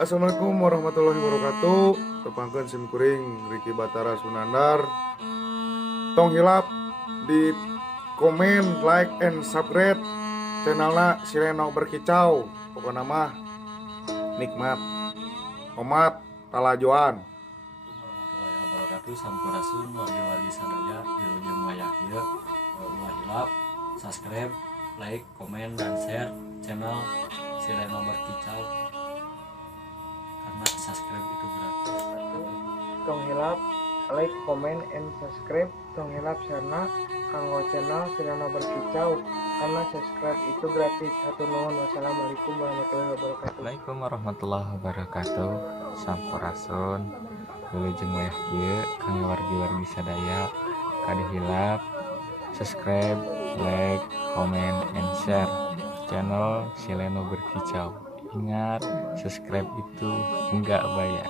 Assalamualaikum warahmatullahi wabarakatuh. Tepangkeun sim kuring Riki Batara Sunandar. Tong hilap di komen, like, and subscribe channelna Sileno Berkicau. Pokoknya mah nikmat, omat, talajuan. Warahmatullahi wabarakatuh. Sampurasun wargi-wargi sadaya wilujeng wayah ieu ulah hilap subscribe, like, komen, dan share channel Sileno Berkicau karena subscribe itu gratis. Tong hilap like, comment, and subscribe tong hilap sarna kanggo channel Sileno Berkicau karena subscribe itu gratis. Hatur nuhun. Wassalamualaikum warahmatullahi wabarakatuh. Assalamualaikum warahmatullahi wabarakatuh. Sampurasun wilujeng wayah ieu kangge wargi-wargi sadaya kade hilap subscribe, like, comment, and share channel Sileno Berkicau. Ingat, subscribe itu enggak bayar.